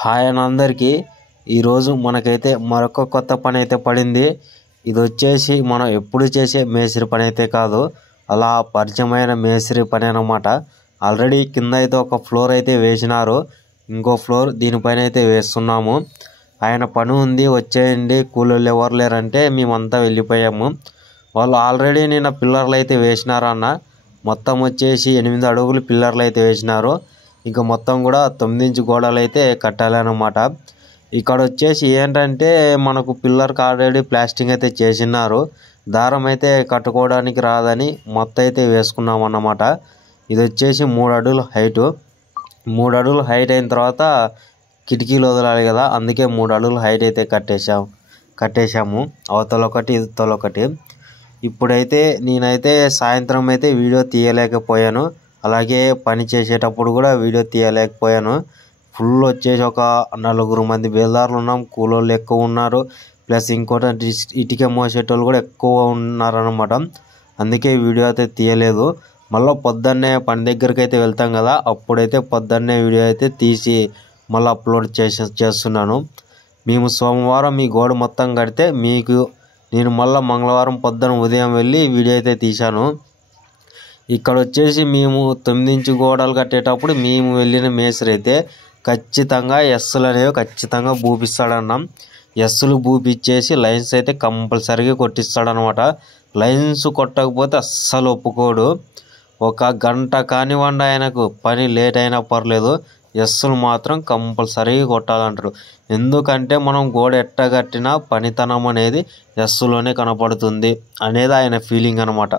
Hi అందరికీ ఈరోజు మనకైతే మరొక కొత్త పని అయితే పడింది. ఇది వచ్చేసి మనం ఎప్పుడు చేసే మేస్త్రి పని అయితే కాదు, అలా పరిచయమైన మేస్త్రి పని అన్నమాట. ఆల్రెడీ కింద అయితే ఒక ఫ్లోర్ అయితే వేసినారు, ఇంకో ఫ్లోర్ దీనిపైన అయితే వేస్తున్నాము. ఆయన పని ఉంది వచ్చేయండి కూలోళ్ళు ఎవరు లేరంటే మేమంతా వెళ్ళిపోయాము. వాళ్ళు ఆల్రెడీ నిన్న పిల్లర్లు అయితే వేసినారన్న, మొత్తం వచ్చేసి 8 అడుగులు పిల్లర్లు అయితే వేసినారు. ఇంకా మొత్తం కూడా 9 ఇంచు గోడలు అయితే కట్టాలన్నమాట. ఇక్కడ వచ్చేసి ఏంటంటే మనకు పిల్లర్కి ఆల్రెడీ ప్లాస్టింగ్ అయితే చేసినారు, దారం అయితే కట్టుకోవడానికి రాదని మొత్తం అయితే వేసుకున్నాం అన్నమాట. ఇది వచ్చేసి 3 అడుగులు హైటు. 3 అడుగులు హైట్ అయిన తర్వాత కిటికీలు వదలాలి కదా, అందుకే 3 అడుగులు హైట్ అయితే కట్టేశాము అవతల ఒకటి ఇవతల ఒకటి. ఇప్పుడైతే నేనైతే సాయంత్రం అయితే వీడియో తీయలేకపోయాను, అలాగే పని చేసేటప్పుడు కూడా వీడియో తీయలేకపోయాను. ఫుల్ వచ్చేసి ఒక 4 మంది బేల్దారులు ఉన్నాం, కూలోళ్ళు ఎక్కువ ఉన్నారు, ప్లస్ ఇంకోటి ఇటుక మోసేటోళ్ళు కూడా ఎక్కువ ఉన్నారన్నమాట. అందుకే వీడియో అయితే తీయలేదు. మళ్ళీ పొద్దున్నే పని దగ్గరికి అయితే వెళ్తాం కదా, అప్పుడైతే పొద్దున్నే వీడియో అయితే తీసి మళ్ళీ అప్లోడ్ చేస్తున్నాను. మేము సోమవారం ఈ గోడ మొత్తం కడితే మీకు నేను మళ్ళీ మంగళవారం పొద్దున ఉదయం వెళ్ళి వీడియో అయితే తీశాను. ఇక్కడ వచ్చేసి మేము 9 ఇంచు గోడలు కట్టేటప్పుడు మేము వెళ్ళిన మేస్త్రి అయితే ఖచ్చితంగా ఎస్సులు అనేవి ఖచ్చితంగా బూపిస్తాడన్నాం. ఎస్సులు బూపిచ్చేసి లైన్స్ అయితే కంపల్సరీగా కొట్టిస్తాడనమాట. లైన్స్ కొట్టకపోతే అస్సలు ఒప్పుకోడు. ఒక గంట కానివ్వండి ఆయనకు పని లేట్ అయినా పర్లేదు, ఎస్సులు మాత్రం కంపల్సరీగా కొట్టాలంటారు. ఎందుకంటే మనం గోడ ఎట్టగట్టినా పనితనం అనేది ఎస్సులోనే కనపడుతుంది అనేది ఆయన ఫీలింగ్ అనమాట.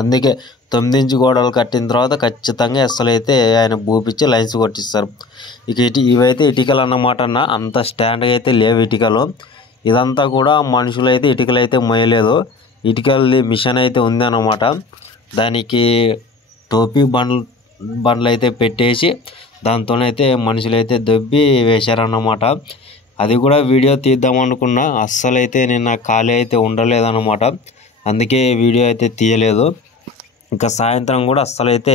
అందుకే 9 ఇంచు గోడలు కట్టిన తర్వాత ఖచ్చితంగా ఎస్సలు అయితే ఆయన బూపిచ్చి లైన్స్ కొట్టిస్తారు. ఇక ఇవైతే ఇటుకలు అన్నమాట అన్న, అంత స్టాండ్గా అయితే లేవు ఇటుకలు. ఇదంతా కూడా మనుషులు అయితే ఇటుకలు అయితే మోయలేదు, ఇటుకలు మిషన్ అయితే ఉంది అన్నమాట. దానికి టోపీ బండ్లు అయితే పెట్టేసి దాంతోనైతే మనుషులు అయితే దొబ్బి వేశారన్నమాట. అది కూడా వీడియో తీద్దాం అనుకున్నా, అస్సలైతే నిన్న ఖాళీ అయితే ఉండలేదన్నమాట, అందుకే వీడియో అయితే తీయలేదు. ఇంకా సాయంత్రం కూడా అస్సలైతే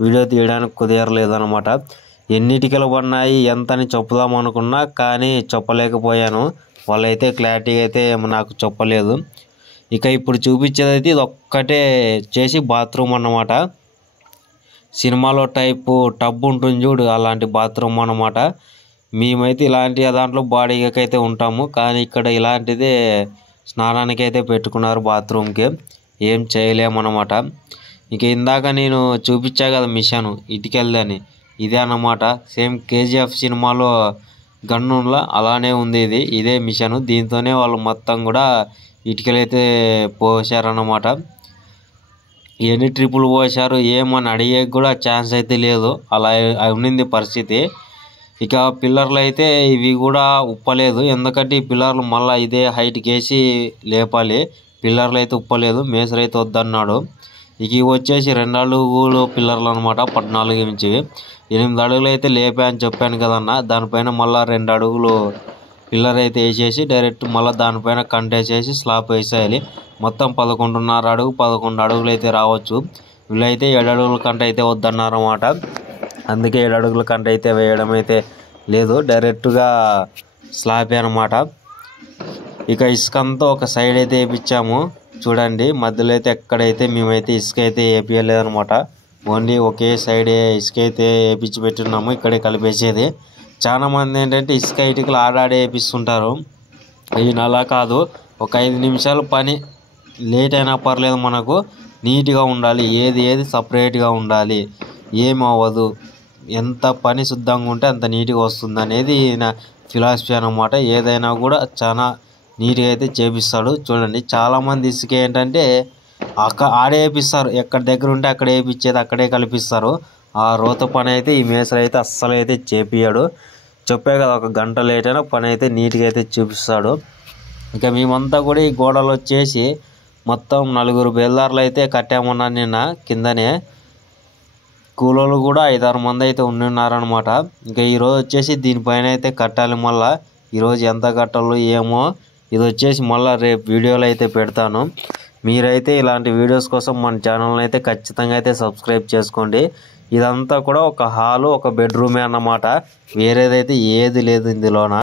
వీడియో తీయడానికి కుదరలేదన్నమాట. ఎన్ని ఇటుకలు పడినాయి ఎంత అని చెప్పుదాం అనుకున్నా కానీ చెప్పలేకపోయాను, వాళ్ళైతే క్లారిటీగా అయితే నాకు చెప్పలేదు. ఇక ఇప్పుడు చూపించేది అయితే ఇది ఒక్కటే చేసి బాత్రూమ్ అన్నమాట. సినిమాలో టైపు టబ్ ఉంటుంది చూడు, అలాంటి బాత్రూమ్ అన్నమాట. మేమైతే ఇలాంటి దాంట్లో బాడీకి అయితే ఉంటాము, కానీ ఇక్కడ ఇలాంటిదే స్నానానికి అయితే పెట్టుకున్నారు బాత్రూమ్కి, ఏం చేయలేమన్నమాట. ఇక ఇందాక నేను చూపించా కదా మిషన్ ఇటుకెళ్ళని, ఇదే అన్నమాట. సేమ్ కేజీఎఫ్ సినిమాలో గన్నులా అలానే ఉంది ఇదే మిషన్. దీంతోనే వాళ్ళు మొత్తం కూడా ఇటుకలు అయితే పోసారన్నమాట. ఎన్ని ట్రిపులు పోసారు ఏమని అడిగే కూడా ఛాన్స్ అయితే లేదు, అలా ఉన్నింది పరిస్థితి. ఇక పిల్లర్లు అయితే ఇవి కూడా ఉప్పలేదు, ఎందుకంటే ఈ పిల్లర్లు మళ్ళీ ఇదే హైట్కి వేసి లేపాలి. పిల్లర్లు అయితే ఉప్పలేదు, మేస్త్రి అయితే వద్దన్నాడు. ఇక ఇవి వచ్చేసి 2 అడుగులు పిల్లర్లు అనమాట, 14 ఇంచు. 8 అడుగులు అయితే లేపా అని చెప్పాను కదన్న, దానిపైన మళ్ళీ 2 అడుగులు పిల్లర్ అయితే వేసేసి డైరెక్ట్ మళ్ళీ దానిపైన కంటేసేసి స్లాబ్ వేసేయాలి. మొత్తం 11.5 అడుగు 11 అడుగులు అయితే రావచ్చు. వీళ్ళైతే 7 అడుగుల కంట అయితే వద్దన్నారన్నమాట, అందుకే 7 అడుగుల కంట అయితే వేయడం అయితే లేదు, డైరెక్ట్గా స్లాబే అనమాట. ఇక ఇసుక అంతా ఒక సైడ్ అయితే వేయించాము చూడండి, మధ్యలో అయితే ఎక్కడైతే మేమైతే ఇసుక అయితే వేపించలేదనమాట, ఓన్లీ ఒకే సైడ్ ఇసుక అయితే వేపించి పెట్టున్నాము, ఇక్కడే కలిపేసేది. చాలా మంది ఏంటంటే ఇసుక ఇటుకలు ఆడాడే వేపిస్తుంటారు, ఈయన అలా కాదు. ఒక 5 నిమిషాలు పని లేట్ అయినా పర్లేదు, మనకు నీట్గా ఉండాలి, ఏది సపరేట్గా ఉండాలి, ఏం అవ్వదు, ఎంత పని శుద్ధంగా ఉంటే అంత నీట్గా వస్తుంది అనేది ఈయన ఫిలాసఫీ అన్నమాట. ఏదైనా కూడా చాలా నీట్గా అయితే చేపిస్తాడు. చూడండి చాలామంది ఇసుక ఏంటంటే ఆడే వేపిస్తారు, ఎక్కడ దగ్గర ఉంటే అక్కడ వేపించేది అక్కడే కల్పిస్తారు. ఆ రోత పని అయితే ఈ మేస్త్రి అయితే అస్సలు అయితే చేపియాడు. చెప్పే కదా, ఒక గంట లేట్ అయినా పని అయితే నీట్గా అయితే చూపిస్తాడు. ఇక మేమంతా కూడా ఈ గోడలు వచ్చేసి మొత్తం 4 బేల్దారులు అయితే కట్టామన్నా నిన్న కిందనే. కూలోళ్ళు కూడా 5-6 మంది అయితే ఉన్నారనమాట. ఇంకా ఈరోజు వచ్చేసి దీనిపైన అయితే కట్టాలి. మళ్ళీ ఈరోజు ఎంత కట్టాలో ఏమో, ఇది వచ్చేసి మళ్ళీ రేపు వీడియోలో అయితే పెడతాను. మీరైతే ఇలాంటి వీడియోస్ కోసం మన ఛానల్ని అయితే ఖచ్చితంగా అయితే సబ్స్క్రైబ్ చేసుకోండి. ఇదంతా కూడా ఒక హాలు, ఒక బెడ్రూమే అన్నమాట. వేరేదైతే ఏది లేదు ఇందులోన.